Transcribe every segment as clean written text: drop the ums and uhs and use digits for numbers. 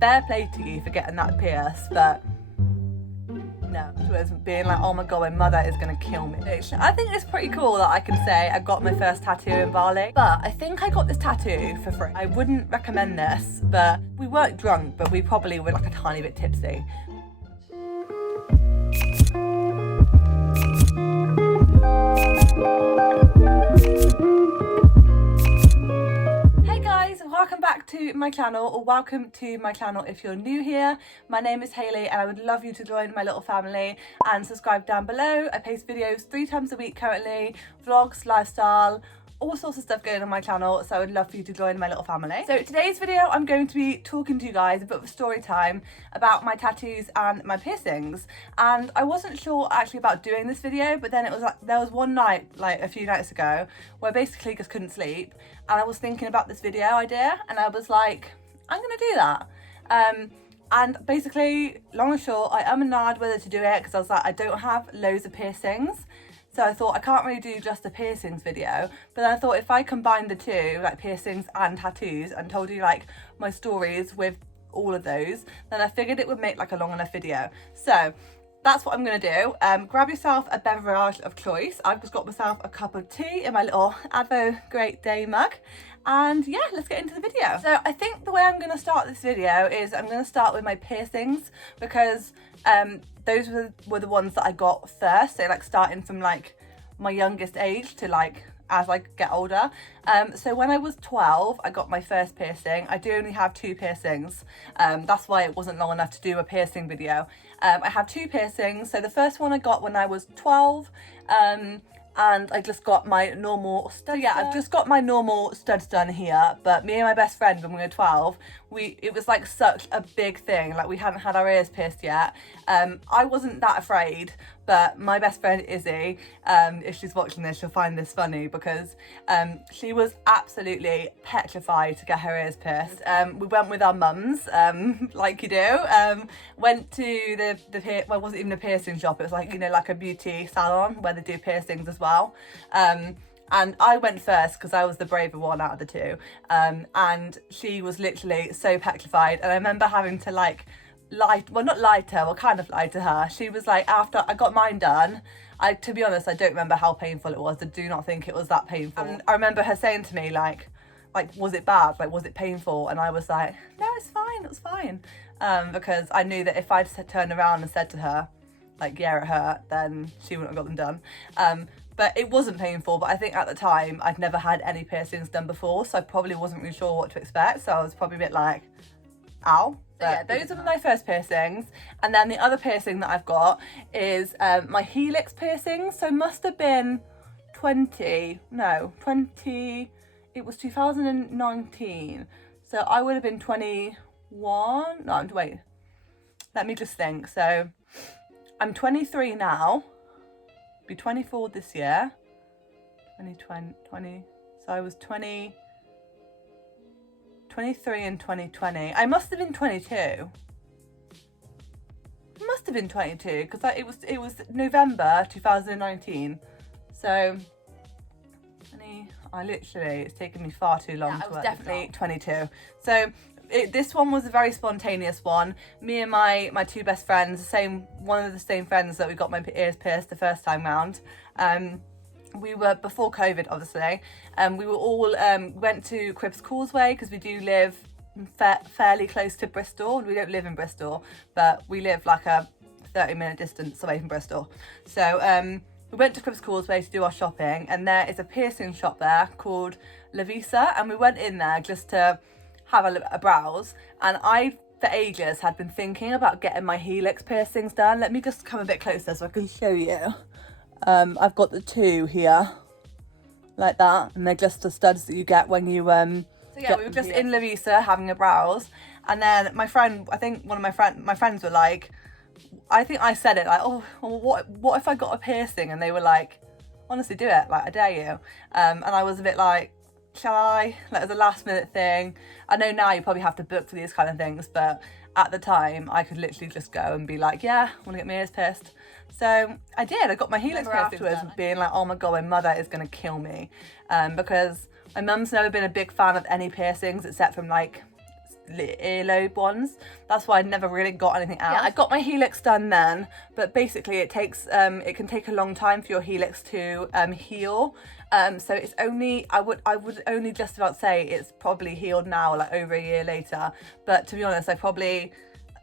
fair play to you for getting that pierced, but no, it was being like, oh my god, my mother is gonna kill me. I think it's pretty cool that I can say I got my first tattoo in Bali, but I think I got this tattoo for free. I wouldn't recommend this, but we weren't drunk, but we probably were like a tiny bit tipsy. Welcome back to my channel, or welcome to my channel if you're new here. My name is Hayley and I would love you to join my little family and subscribe down below. I post videos 3 times a week currently, vlogs, lifestyle, all sorts of stuff going on my channel, so I would love for you to join my little family. So today's video I'm going to be talking to you guys a bit of a story time about my tattoos and my piercings, and I wasn't sure actually about doing this video, but then it was like there was one night like a few nights ago where I basically just couldn't sleep and I was thinking about this video idea and I was like, I'm gonna do that. And basically, long and short, I and ahed whether to do it because I was like, I don't have loads of piercings. So I thought I can't really do just a piercings video, but then I thought if I combined the two, like piercings and tattoos, and told you like my stories with all of those, then I figured it would make like a long enough video. So that's what I'm gonna do. Grab yourself a beverage of choice. I've just got myself a cup of tea in my little Advo Great Day mug. And yeah, let's get into the video. So I think the way I'm gonna start this video is I'm gonna start with my piercings, because those were the ones that I got first. So like starting from like my youngest age to like as I get older. So when I was 12, I got my first piercing. I do only have 2 piercings. That's why it wasn't long enough to do a piercing video. I have 2 piercings. So the first one I got when I was 12, and I just got my normal studs. Yeah, I've just got my normal studs done here, but me and my best friend when we were 12, it was like such a big thing, like we hadn't had our ears pierced yet. I wasn't that afraid, but my best friend Izzy, if she's watching this, she'll find this funny because she was absolutely petrified to get her ears pierced. We went with our mums, like you do, went to the well, it wasn't even a piercing shop, it was like, you know, like a beauty salon where they do piercings as well. And I went first because I was the braver one out of the 2, and she was literally so petrified, and I remember having to like not lie to her, well kind of lie to her. She was like, after I got mine done, to be honest, I don't remember how painful it was. I do not think it was that painful. And I remember her saying to me like was it bad, like was it painful? And I was like, no, it's fine, it was fine, because I knew that if I'd turned around and said to her like, yeah, it hurt, then she wouldn't have got them done. But it wasn't painful, but I think at the time I'd never had any piercings done before, so I probably wasn't really sure what to expect, so I was probably a bit like, ow. So yeah, those were my first piercings. And then the other piercing that I've got is my helix piercing. So must have been it was 2019. So I would have been 21. No, wait, let me just think. So I'm 23 now, be 24 this year, 2020, so I was 23 in 2020. I must have been 22. I must have been 22 because it was November 2019. So it's taken me far too long. Yeah, I was definitely 22. So this one was a very spontaneous one. Me and my 2 best friends, one of the same friends that we got my ears pierced the first time round. We were before COVID, obviously. We were all went to Cribbs Causeway because we do live fairly close to Bristol. We don't live in Bristol, but we live like a 30-minute distance away from Bristol. So we went to Cribbs Causeway to do our shopping, and there is a piercing shop there called Lavisa, and we went in there just to have a browse, and I for ages had been thinking about getting my helix piercings done. Let me just come a bit closer so I can show you. I've got the 2 here like that, and they're just the studs that you get when you so yeah, we were just in Lavisa having a browse, and then my friend, I think one of my friends were like, I think I said it like, oh, what if I got a piercing? And they were like, honestly, do it, like I dare you. And I was a bit like, shall I? Like, as a last minute thing. I know now you probably have to book for these kind of things, but at the time I could literally just go and be like, yeah, I want to get my ears pierced. So I did. I got my helix pierced afterwards, being like, oh my god, my mother is going to kill me, because my mum's never been a big fan of any piercings except from like earlobe ones. That's why I never really got anything else. Yeah, I got my helix done then, but basically it takes it can take a long time for your helix to heal. So it's only, I would only just about say it's probably healed now, like over a year later. But to be honest, I probably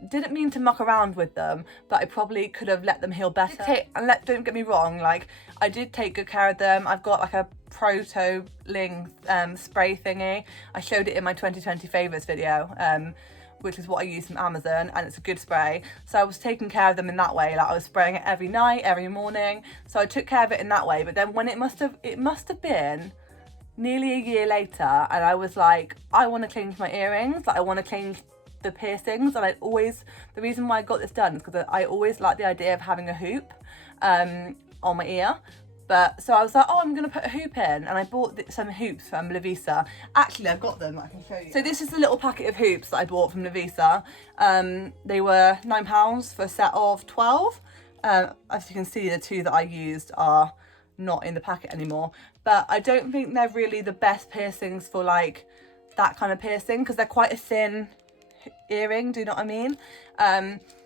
didn't mean to muck around with them, but I probably could have let them heal better. Don't get me wrong, like I did take good care of them. I've got like a proto-ling spray thingy. I showed it in my 2020 favourites video, which is what I use from Amazon, and it's a good spray. So I was taking care of them in that way, like I was spraying it every night, every morning. So I took care of it in that way. But then when it must have been nearly a year later, and I was like, I want to change my earrings, like I want to change the piercings. And the reason why I got this done is because I always liked the idea of having a hoop on my ear. But so I was like, oh, I'm gonna put a hoop in, and I bought some hoops from Lovisa. Actually, I've got them, I can show you. So this is the little packet of hoops that I bought from Lovisa. They were £9 for a set of 12. As you can see, the 2 that I used are not in the packet anymore. But I don't think they're really the best piercings for like that kind of piercing, because they're quite a thin earring, do you know what I mean?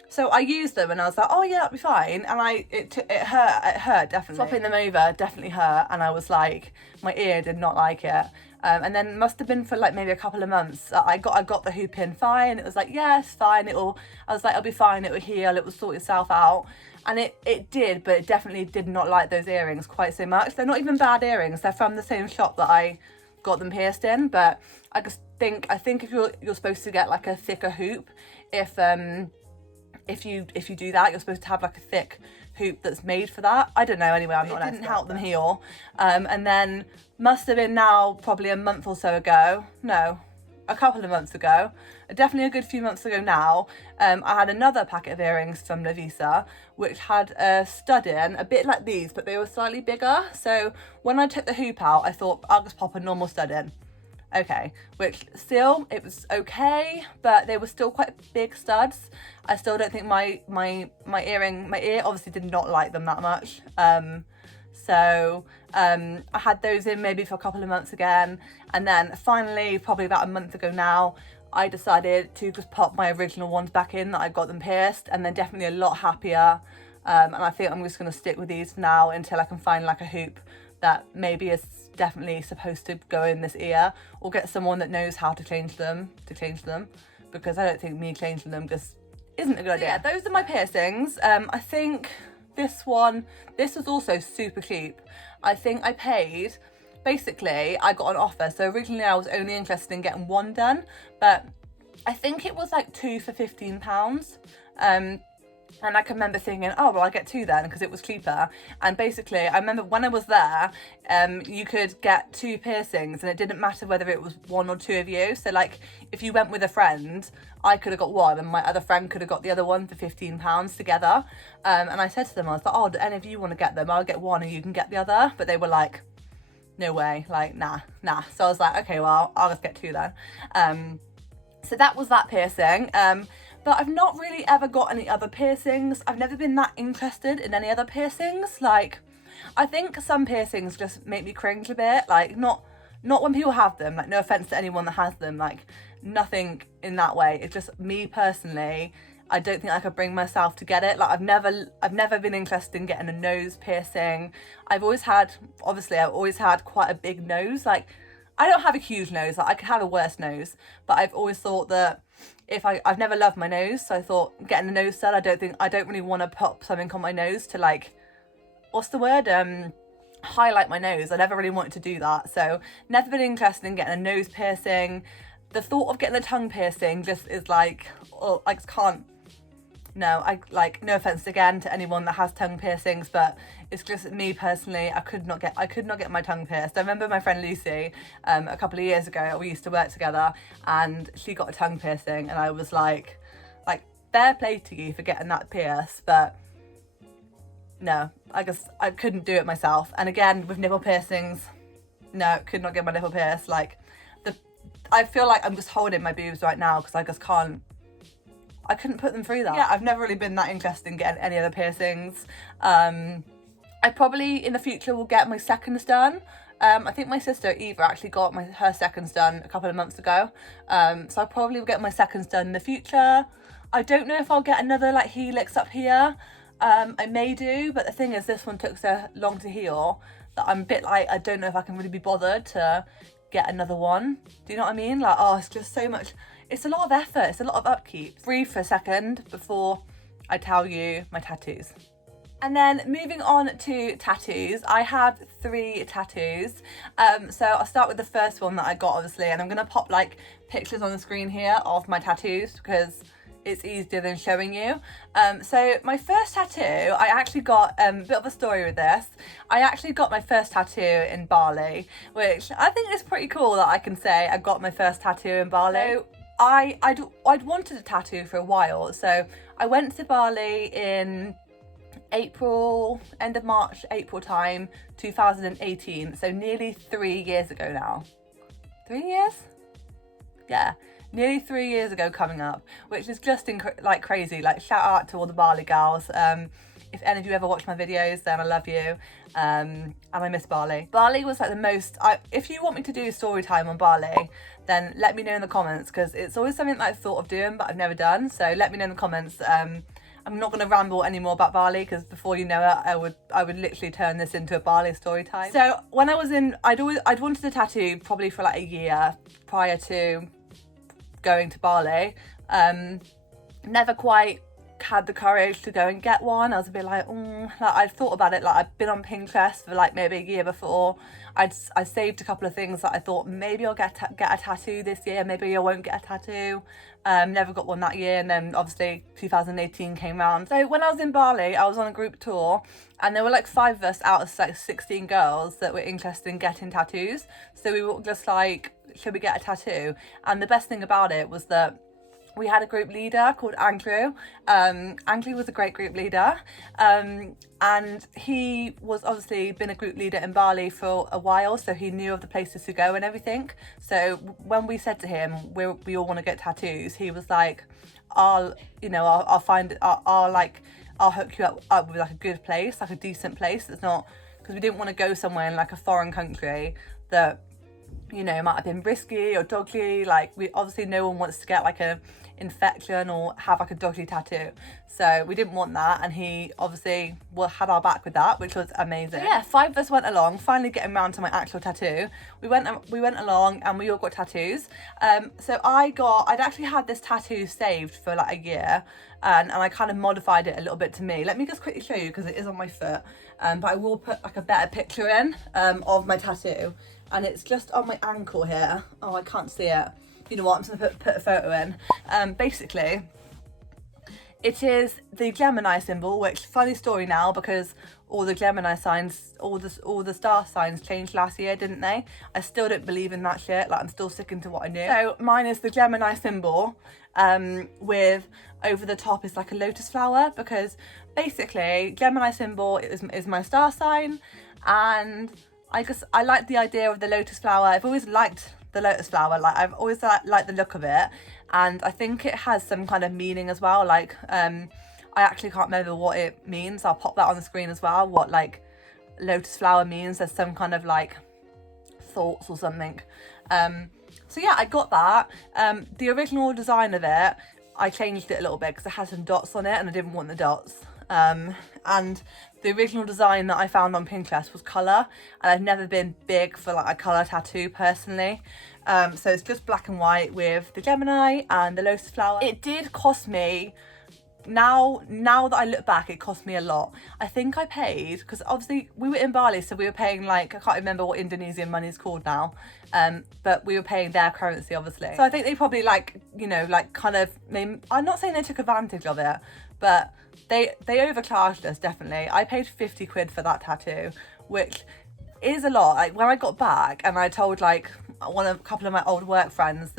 So I used them and I was like, oh yeah, that'll be fine. And it hurt definitely. Swapping them over definitely hurt, and I was like, my ear did not like it. And then must have been for like maybe a couple of months. I got the hoop in fine. It was like, yeah, it's fine. I was like, it'll be fine. It will heal. It will sort itself out. And it did, but it definitely did not like those earrings quite so much. They're not even bad earrings. They're from the same shop that I got them pierced in. But I think if you're supposed to get like a thicker hoop, if you do that, you're supposed to have like a thick hoop that's made for that. I don't know, anyway, I'm not an expert. It didn't help them heal. And then must have been now probably a month or so ago. No, a couple of months ago. Definitely a good few months ago now. I had another packet of earrings from Lovisa, which had a stud in, a bit like these, but they were slightly bigger. So when I took the hoop out, I thought I'll just pop a normal stud in. Okay, which still, it was okay, but they were still quite big studs. I still don't think my ear obviously did not like them that much. So I had those in maybe for a couple of months again, and then finally, probably about a month ago now, I decided to just pop my original ones back in that I got them pierced, and they're definitely a lot happier. And I think I'm just going to stick with these for now until I can find like a hoop that maybe is definitely supposed to go in this ear, or get someone that knows how to change them, because I don't think me changing them just isn't a good idea. Yeah, those are my piercings. I think this was also super cheap. I think I paid, basically I got an offer, so originally I was only interested in getting one done, but I think it was like 2 for £15. And I can remember thinking, oh, well, I'll get 2 then, because it was cheaper. And basically, I remember when I was there, you could get 2 piercings, and it didn't matter whether it was 1 or 2 of you. So, like, if you went with a friend, I could have got 1, and my other friend could have got the other one for £15 together. And I said to them, I was like, oh, do any of you want to get them? I'll get 1 and you can get the other. But they were like, no way, like, nah. So I was like, okay, well, I'll just get 2 then. So that was that piercing. But I've not really ever got any other piercings. I've never been that interested in any other piercings. Like, I think some piercings just make me cringe a bit. Like, not when people have them. Like, no offense to anyone that has them. Like, nothing in that way. It's just me personally. I don't think I could bring myself to get it. Like, I've never been interested in getting a nose piercing. I've always had quite a big nose. Like, I don't have a huge nose. Like, I could have a worse nose, but I've always thought that I've never loved my nose, so I thought getting a nose done, I don't really want to pop something on my nose to, like, what's the word? Highlight my nose. I never really wanted to do that, so never been interested in getting a nose piercing. The thought of getting a tongue piercing just is like, oh, I just can't. No, no offense again to anyone that has tongue piercings, but it's just me personally, I could not get my tongue pierced. I remember my friend Lucy, a couple of years ago, we used to work together, and she got a tongue piercing, and I was like, fair play to you for getting that pierced, but no, I couldn't do it myself. And again, with nipple piercings, no, could not get my nipple pierced. Like, I feel like I'm just holding my boobs right now because I just can't. I couldn't put them through that. Yeah, I've never really been that interested in getting any other piercings. I probably in the future will get my seconds done. I think my sister Eva actually got her seconds done a couple of months ago. So I'll probably get my seconds done in the future. I don't know if I'll get another like helix up here. I may do, but the thing is this one took so long to heal that I'm a bit like, I don't know if I can really be bothered to get another one. Do you know what I mean? Like, oh, it's just so much, it's a lot of effort, it's a lot of upkeep. Breathe for a second before I tell you my tattoos. And then moving on to tattoos, I have 3 tattoos. So I'll start with the first one that I got, obviously, and I'm gonna pop like pictures on the screen here of my tattoos because it's easier than showing you. So my first tattoo, I actually got a bit of a story with this. I actually got my first tattoo in Bali, which I think is pretty cool that I can say I got my first tattoo in Bali. So I'd wanted a tattoo for a while. So I went to Bali in April, end of March, April time, 2018. So nearly 3 years ago now. 3 years? Yeah, nearly 3 years ago coming up, which is just like crazy. Like, shout out to all the Bali gals. If any of you ever watch my videos, then I love you. And I miss Bali. Bali was like the most, if you want me to do a story time on Bali, then let me know in the comments, because it's always something that I've thought of doing, but I've never done. So let me know in the comments. I'm not going to ramble anymore about Bali, because before you know it, I would literally turn this into a Bali story time. So when I was in, I'd wanted a tattoo probably for like a year prior to going to Bali. Never quite had the courage to go and get one. I was a bit like, like I'd thought about it. Like, I'd been on Pinterest for like maybe a year before. I saved a couple of things that I thought maybe I'll get a tattoo this year, maybe I won't get a tattoo. Never got one that year, and then obviously 2018 came around. So when I was in Bali, I was on a group tour, and there were like 5 of us out of like 16 girls that were interested in getting tattoos. So we were just like, should we get a tattoo? And the best thing about it was that we had a group leader called Andrew. Andrew was a great group leader, and he was obviously been a group leader in Bali for a while, so he knew of the places to go and everything. So when we said to him we all want to get tattoos, he was like, I'll hook you up with like a good place, like a decent place. It's not, because we didn't want to go somewhere in like a foreign country that, you know, might have been risky or dodgy. Like, we obviously, no one wants to get like a infection or have like a dodgy tattoo, so we didn't want that, and he obviously had our back with that, which was amazing. So yeah, 5 of us went along, finally getting around to my actual tattoo. We went along and we all got tattoos. So I'd actually had this tattoo saved for like a year, and I kind of modified it a little bit to me. Let me just quickly show you, because it is on my foot, but I will put like a better picture in of my tattoo, and it's just on my ankle here. Oh, I can't see it. You know what, I'm just gonna put a photo in. Basically, it is the Gemini symbol, which, funny story now, because all the Gemini signs, all the star signs changed last year, didn't they? I still don't believe in that shit. Like, I'm still sticking to what I knew. So mine is the Gemini symbol, with over the top is like a lotus flower, because basically Gemini symbol is my star sign, and I like the idea of the lotus flower. I've always liked the lotus flower, like I've always liked the look of it, and I think it has some kind of meaning as well. Like, I actually can't remember what it means. I'll pop that on the screen as well, what like lotus flower means. There's some kind of like thoughts or something. So yeah, I got that. The original design of it, I changed it a little bit because it had some dots on it and I didn't want the dots. And the original design that I found on Pinterest was colour, and I've never been big for like a colour tattoo personally. So it's just black and white with the Gemini and the lotus flower. It did cost me, now that I look back, it cost me a lot. I think I paid, because obviously we were in Bali, so we were paying like, I can't remember what Indonesian money is called now, but we were paying their currency obviously. So I think they probably like, you know, like kind of, I'm not saying they took advantage of it, but they overcharged us, definitely. I paid 50 quid for that tattoo, which is a lot. Like, when I got back and I told like a couple of my old work friends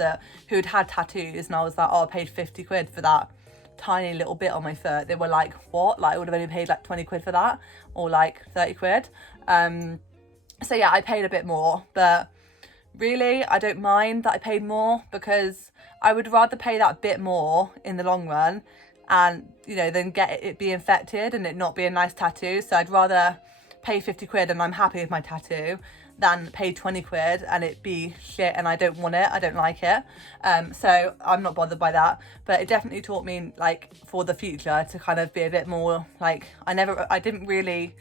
who'd had tattoos, and I was like, oh, I paid 50 quid for that tiny little bit on my foot, they were like, what? Like, I would have only paid like 20 quid for that, or like 30 quid. So yeah, I paid a bit more, but really I don't mind that I paid more, because I would rather pay that bit more in the long run and, you know, than get it be infected and it not be a nice tattoo. So I'd rather pay 50 quid and I'm happy with my tattoo than pay 20 quid and it be shit and I don't want it, I don't like it. So I'm not bothered by that, but it definitely taught me, like, for the future to kind of be a bit more like, I hadn't really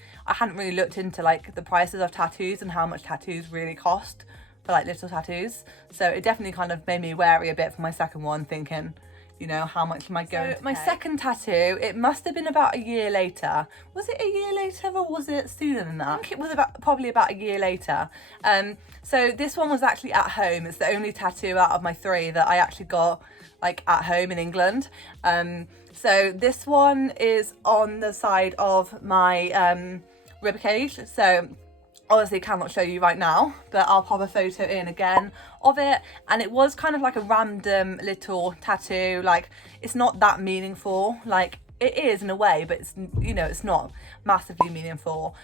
looked into like the prices of tattoos and how much tattoos really cost for like little tattoos. So it definitely kind of made me wary a bit for my second one, thinking, you know, how much am I going to pay? My second tattoo, it must have been about a year later. Was it a year later or was it sooner than that? I think it was probably about a year later. So this one was actually at home. It's the only tattoo out of my 3 that I actually got like at home in England. So this one is on the side of my ribcage. So obviously cannot show you right now, but I'll pop a photo in again of it. And it was kind of like a random little tattoo. Like, it's not that meaningful. Like, it is in a way, but it's, you know, it's not massively meaningful.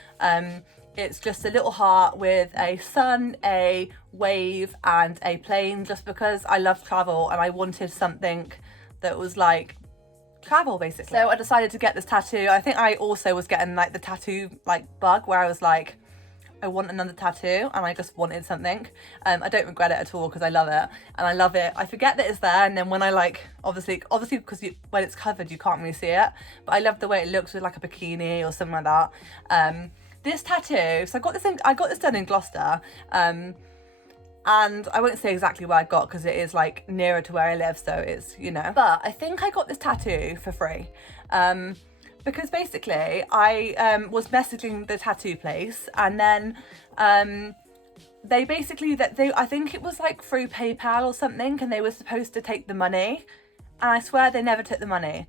It's just a little heart with a sun, a wave and a plane, just because I love travel and I wanted something that was like travel, basically. So I decided to get this tattoo. I think I also was getting like the tattoo like bug, where I was like, I want another tattoo, and I just wanted something. I don't regret it at all because I love it, and I love it. I forget that it's there, and then when I like, obviously because when it's covered you can't really see it, but I love the way it looks with like a bikini or something like that. This tattoo, so I got this done in Gloucester, and I won't say exactly where I got because it is like nearer to where I live, so it's, you know, but I think I got this tattoo for free. Because basically I was messaging the tattoo place, and then they basically, I think it was like through PayPal or something, and they were supposed to take the money, and I swear they never took the money.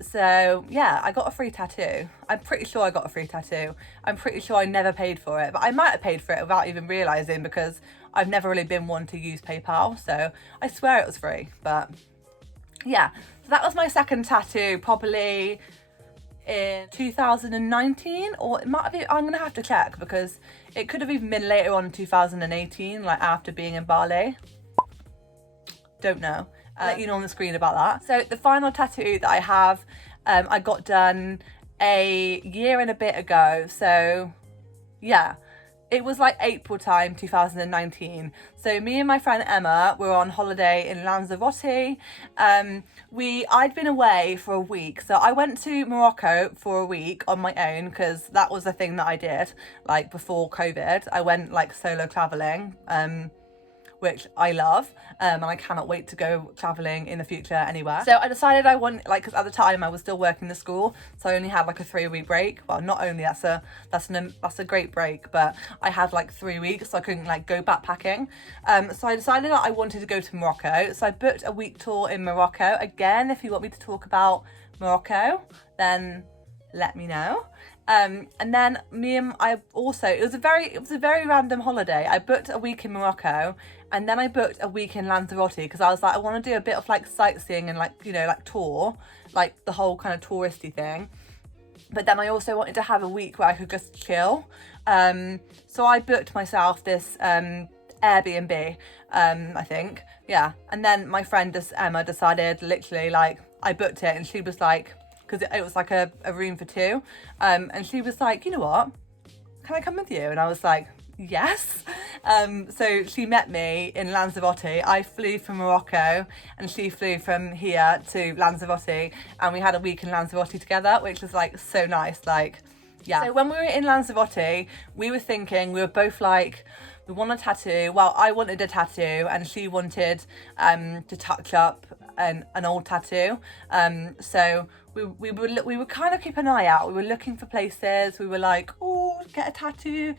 So yeah, I got a free tattoo. I'm pretty sure I got a free tattoo. I'm pretty sure I never paid for it, but I might have paid for it without even realising, because I've never really been one to use PayPal, so I swear it was free. But yeah, so that was my second tattoo, probably in 2019, or it might have been, I'm gonna have to check, because it could have even been later on in 2018, like after being in Bali. Don't know. I'll let you know on the screen about that. So the final tattoo that I have, I got done a year and a bit ago. So yeah, it was like April time 2019. So me and my friend Emma were on holiday in Lanzarote. I'd been away for a week, so I went to Morocco for a week on my own, because that was the thing that I did like before COVID. I went like solo traveling, which I love, and I cannot wait to go traveling in the future anywhere. So I decided I want, like, because at the time I was still working the school, so I only had like a 3-week break. Well, not only that's a great break, but I had like 3 weeks, so I couldn't like go backpacking. So I decided that I wanted to go to Morocco. So I booked a week tour in Morocco. Again, if you want me to talk about Morocco, then let me know. And then it was a very random holiday. I booked a week in Morocco, and then I booked a week in Lanzarote, because I was like, I want to do a bit of like sightseeing and like, you know, like tour, like the whole kind of touristy thing. But then I also wanted to have a week where I could just chill. So I booked myself this Airbnb, I think, yeah. And then my friend Emma decided, literally, like, I booked it, and she was like, because it was like a room for 2, and she was like, you know what, can I come with you? And I was like, yes. So she met me in Lanzarote. I flew from Morocco, and she flew from here to Lanzarote, and we had a week in Lanzarote together, which was like so nice. Like, yeah. So when we were in Lanzarote, we were both like, we want a tattoo. Well, I wanted a tattoo, and she wanted to touch up an old tattoo. So we were kind of keeping an eye out. We were looking for places. We were like, oh, get a tattoo,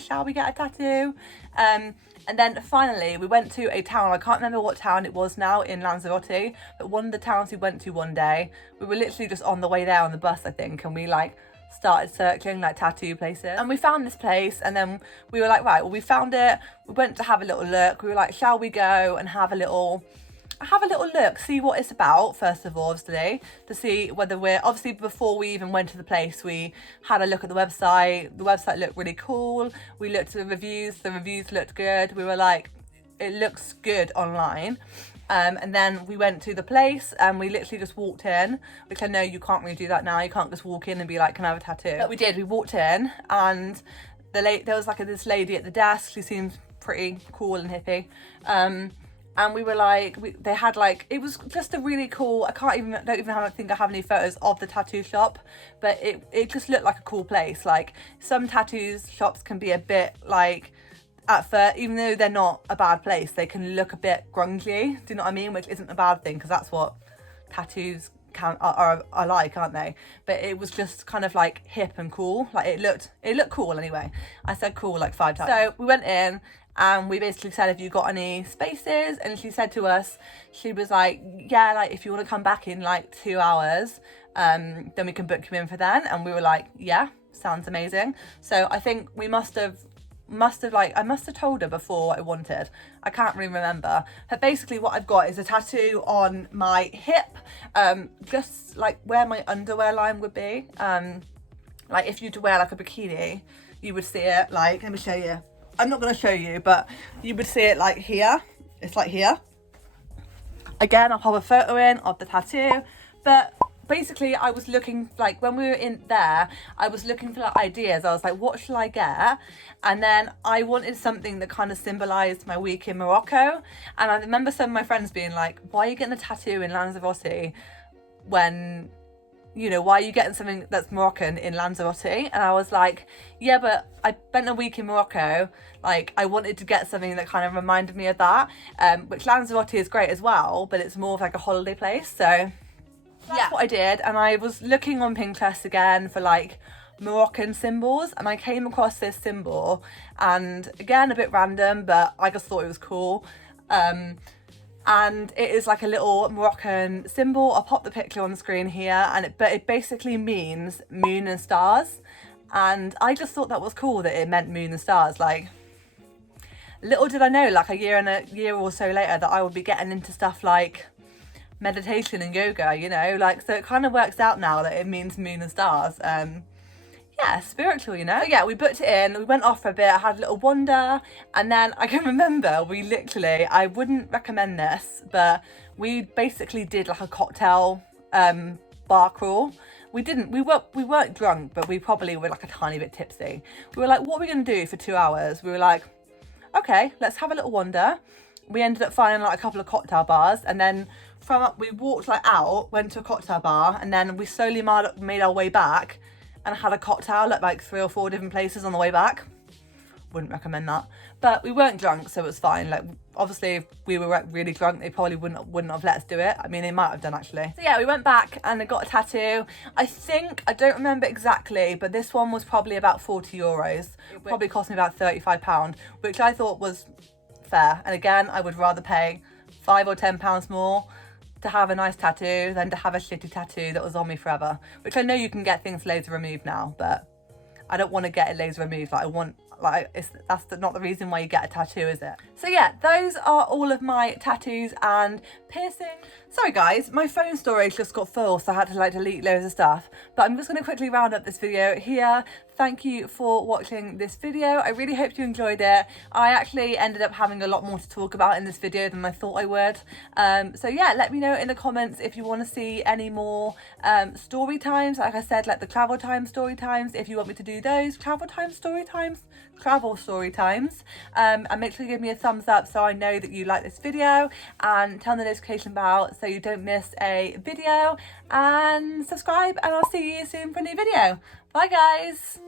shall we get a tattoo? And then finally we went to a town, I can't remember what town it was now in Lanzarote, but one of the towns we went to one day, we were literally just on the way there on the bus, I think, and we like started searching like tattoo places, and we found this place, and then we were like, right, well, we found it, we went to have a little look. We were like, shall we go and have a little look, see what it's about, first of all, obviously, to see whether obviously before we even went to the place, we had a look at the website. The website looked really cool. We looked at the reviews looked good. We were like, it looks good online. And then we went to the place, and we literally just walked in, which I know you can't really do that now. You can't just walk in and be like, can I have a tattoo? But we did. We walked in, and there was like this lady at the desk. She seemed pretty cool and hippie. And we were like, they had like, it was just a really cool, don't even think I have any photos of the tattoo shop, but it just looked like a cool place. Like, some tattoos shops can be a bit like, at first, even though they're not a bad place, they can look a bit grungy, do you know what I mean? Which isn't a bad thing, because that's what tattoos are like, aren't they? But it was just kind of like hip and cool. Like, it looked cool anyway. I said cool like 5 times. So we went in and we basically said, have you got any spaces? And she said to us, she was like, yeah, like if you want to come back in like 2 hours, then we can book you in for then. And we were like, yeah, sounds amazing. So I think we must have I must have told her before what I wanted. I can't really remember. But basically what I've got is a tattoo on my hip, just like where my underwear line would be. Like if you'd wear like a bikini, you would see it like, let me show you. I'm not going to show you, but you would see it like here. It's like here. Again, I'll pop a photo in of the tattoo. But basically, I was looking, like when we were in there, I was looking for like ideas. I was like, what shall I get? And then I wanted something that kind of symbolised my week in Morocco. And I remember some of my friends being like, why are you getting a tattoo in Lanzarote when, you know, why are you getting something that's Moroccan in Lanzarote? And I was like, yeah, but I spent a week in Morocco. Like, I wanted to get something that kind of reminded me of that, which Lanzarote is great as well, but it's more of like a holiday place. So that's what I did. And I was looking on Pinterest again for like Moroccan symbols, and I came across this symbol, and again, a bit random, but I just thought it was cool. And it is like a little Moroccan symbol. I'll pop the picture on the screen here, but it basically means moon and stars. And I just thought that was cool that it meant moon and stars. Like, little did I know, like a year or so later, that I would be getting into stuff like meditation and yoga, you know, like, so it kind of works out now that it means moon and stars. Yeah, spiritual, you know. So yeah, we booked it in, we went off for a bit, I had a little wander, and then I can remember we literally, I wouldn't recommend this, but we basically did like a cocktail bar crawl. We weren't drunk, but we probably were like a tiny bit tipsy. We were like, what are we gonna do for 2 hours? We were like, okay, let's have a little wander. We ended up finding like a couple of cocktail bars, and then we walked like out, went to a cocktail bar, and then we slowly made our way back and had a cocktail at like 3 or 4 different places on the way back. Wouldn't recommend that, but we weren't drunk, so it was fine. Like, obviously if we were really drunk, they probably wouldn't have let us do it. I mean, they might have done actually. So yeah, we went back and I got a tattoo. I don't remember exactly, but this one was probably about 40 euros. It probably cost me about £35, which I thought was fair. And again, I would rather pay £5 or £10 more to have a nice tattoo than to have a shitty tattoo that was on me forever. Which I know you can get things laser removed now, but I don't want to get it laser removed. Like, that's not the reason why you get a tattoo, is it? So yeah, those are all of my tattoos and piercings. Sorry guys, my phone storage just got full, so I had to like delete loads of stuff. But I'm just going to quickly round up this video here. Thank you for watching this video. I really hope you enjoyed it. I actually ended up having a lot more to talk about in this video than I thought I would. So yeah, let me know in the comments if you want to see any more story times. Like I said, like the travel time story times, if you want me to do those. Travel story times. And make sure you give me a thumbs up so I know that you like this video, and turn the notification bell so you don't miss a video, and subscribe, and I'll see you soon for a new video. Bye guys.